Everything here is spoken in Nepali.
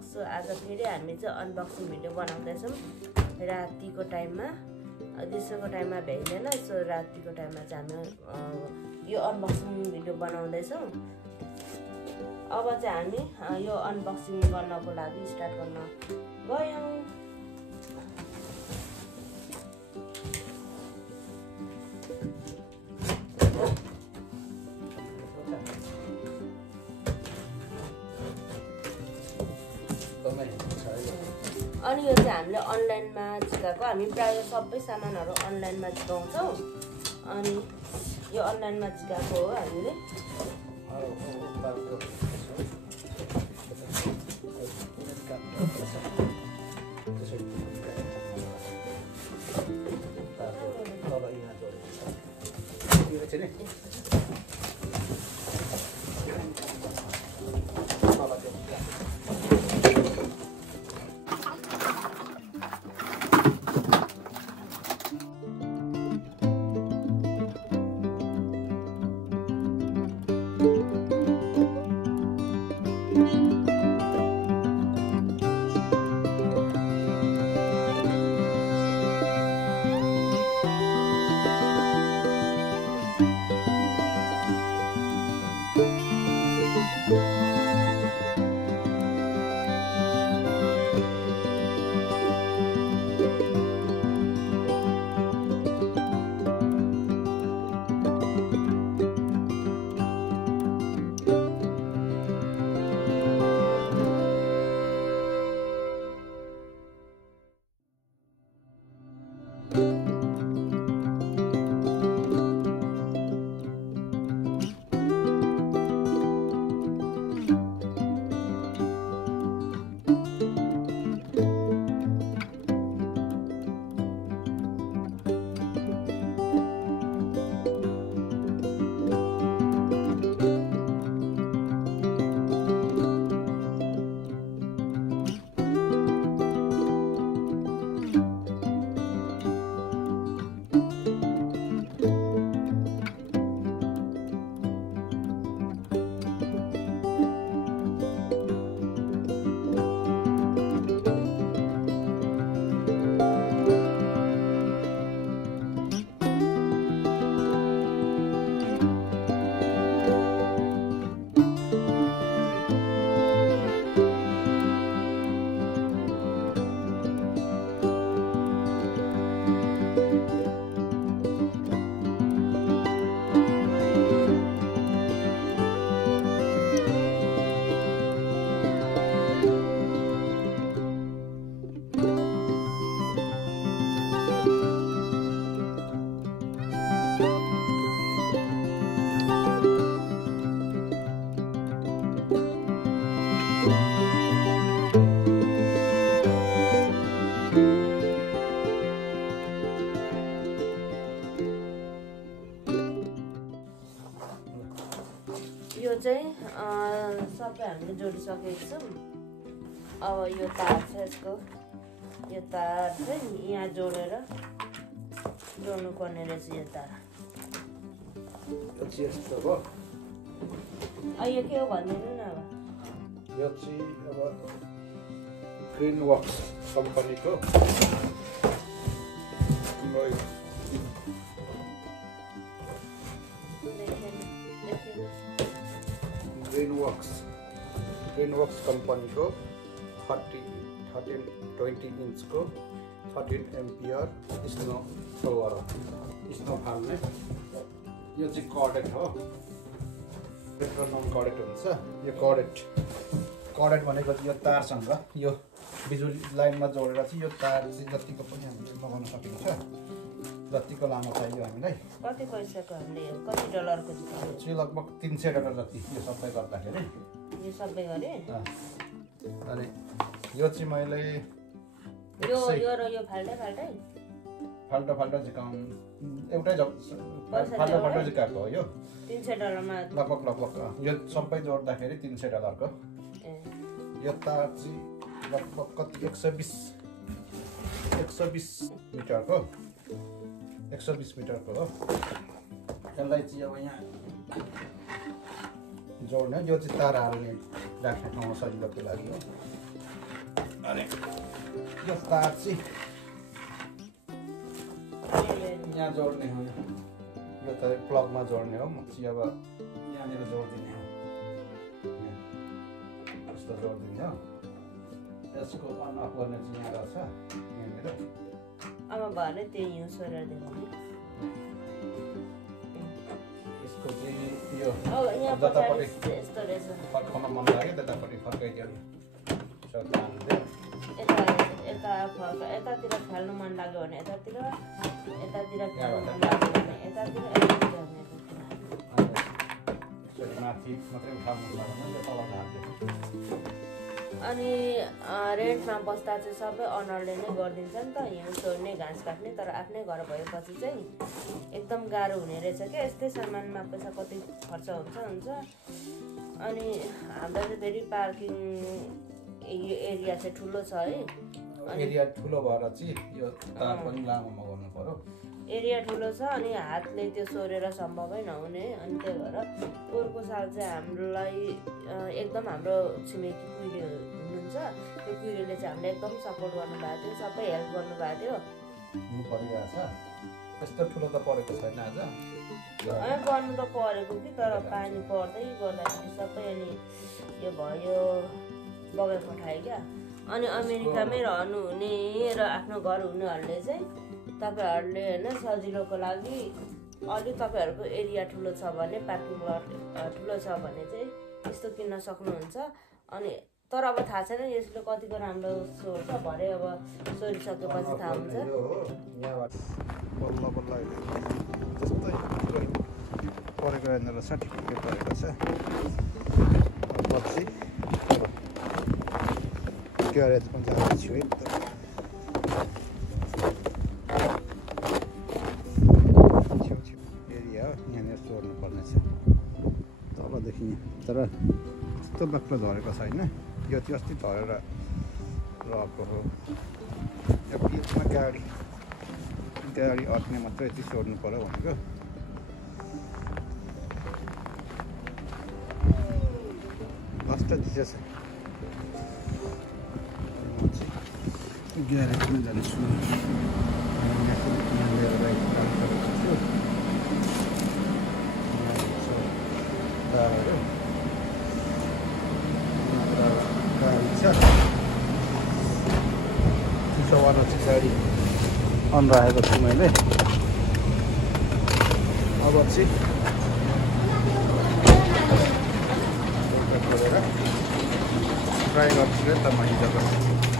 सो आज फेरि हामी चाहिँ अनबक्सिङ भिडियो बनाउँदैछौँ रातिको टाइममा। दिउँसोको टाइममा भ्याइँदैन, सो रातिको टाइममा चाहिँ हामी यो अनबक्सिङ भिडियो बनाउँदैछौँ। अब चाहिँ हामी यो अनबक्सिङ गर्नको लागि स्टार्ट गर्न गयौँ। अनि यो चाहिँ हामीले अनलाइनमा झिकाएको, हामी प्रायः सबै सामानहरू अनलाइनमा झिकाउँछौँ। अनि यो अनलाइनमा झिकाएको हो हामीले। यो चाहिँ सबै हामीले जोडिसकेको छौँ। अब यो तार छ, यसको यो तार चाहिँ यहाँ जोडेर जोड्नु पर्ने रहेछ। यो तार यो के हो भनिदिनु न। अब यो चाहिँ अब ग्रीनवर्क्स कम्पनीको ग्रीनवर्क्स कंपनी को 20 इंच को 13 एम्पियर स्नो थ्रोवर स्नो फाल्ने। यो चाहिँ कर्डेड हो, पेट्रोल नन कर्डेड हुन्छ। यो कर्डेड भनेको यो तारसँग यो बिजुली लाइनमा जोडेर चाहिँ यो तार चाहिँ जतिको पनि हामीले लगाउन सकिन्छ। जतिको लामो चाहियो हामीलाई। कति पैसाको हामीले कति डलरको चाहिँ लगभग $300 जति यो सबै गर्दाखेरि। यो सबै गरे अनि यो चाहिँ मैले यो र यो फाल्टा झिकाउँ एउटै फाल्टा झिकाएको हो। यो $300 मा लगभग यो सबै जोड्दाखेरि $300 को। यो तार चाहिँ लगभग कति 120 मिटर को 120 मिटर को हो। यसलाई चाहिँ अब यहाँ जोड्ने, यो चाहिँ तार हाल्ने राख्ने ठाउँ सजिलोको लागि हो। अनि यो तार चाहिँ यहाँ जोड्ने हो यो त प्लगमा जोड्ने हो म चाहिँ अब यहाँनिर जोडिदिने हो यस्तो जोडिदिने हो यसको अन अफ गर्ने चाहिँ यहाँ रहेछ यहाँनिर अब भरे त्यही युज गरेर देखाउने यसको चाहिँ यो अब यहाँ जतापट्टि यस्तो रहेछ फर्काउन मन लाग्यो त्यतापट्टि फर्काइदियो यतातिर फाल्नु मन लाग्यो भने यतातिर फाल्नु मन लाग्यो भने यतातिर माथि मात्रै उठाउनु लाग्यो तल हाल्यो अनि रेन्टमा बस्दा चाहिँ सबै अनरले नै गरिदिन्छ नि त हिउँ छोड्ने घाँस काट्ने तर आफ्नै घर भएपछि चाहिँ एकदम गाह्रो हुने रहेछ क्या यस्तै सामानमा पैसा कति खर्च हुन्छ अनि हाम्रो चाहिँ फेरि पार्किङ एरिया चाहिँ ठुलो छ है एरिया ठुलो भएर चाहिँ यो तार पनि लामोमा गर्नु पर्यो एरिया ठुलो छ अनि हातले त्यो सोरेर सम्भवै नहुने अनि त्यही भएर पोहोरको साल चाहिँ हामीलाई एकदम हाम्रो छिमेकी कुइरे हुनुहुन्छ त्यो कुइरेले चाहिँ हामीलाई एकदम सपोर्ट गर्नुभएको थियो सबै हेल्प गर्नुभएको थियो परिरहेछ त्यस्तो ठुलो त परेको छैन आज गर्नु त परेको कि तर पानी पर्दै गर्दाखेरि सबै अनि यो भयो बगाइ पठायो क्या अनि अमेरिकामै रहनुहुने र आफ्नो घर हुनेहरूले चाहिँ तपाईहरूले होइन सजिलोको लागि अलि तपाईँहरूको एरिया ठुलो छ भने पार्किङ लट ठुलो छ भने चाहिँ यस्तो किन्न सक्नुहुन्छ अनि तर अब थाहा छैन यसले कतिको राम्रो सोर्छ भरे अब सोरिसकेपछि थाहा हुन्छ बल्ल बल्ल जस्तै परेको यहाँनिर सर्टिफिकेट परेको छ पछि ग्यारेज पनि जाँदैछु है एरिया हो यहाँनिर चोर्नु पर्नेछ तलदेखि तर यस्तो बाक्लो झरेको छैन यो चाहिँ अस्ति झरेर रहेको हो यो बिचमा गाडी अट्ने मात्रै यति सोर्नु पर्यो भनेको कष्ट दिँदैछ ग्यारेज पनि जानेछु गाडी छ चिसोवाला चाहिँ गाडी अन राखेको छु मैले अब चाहिँ ट्राई गर्छु नि त म हिजोको लाग्यो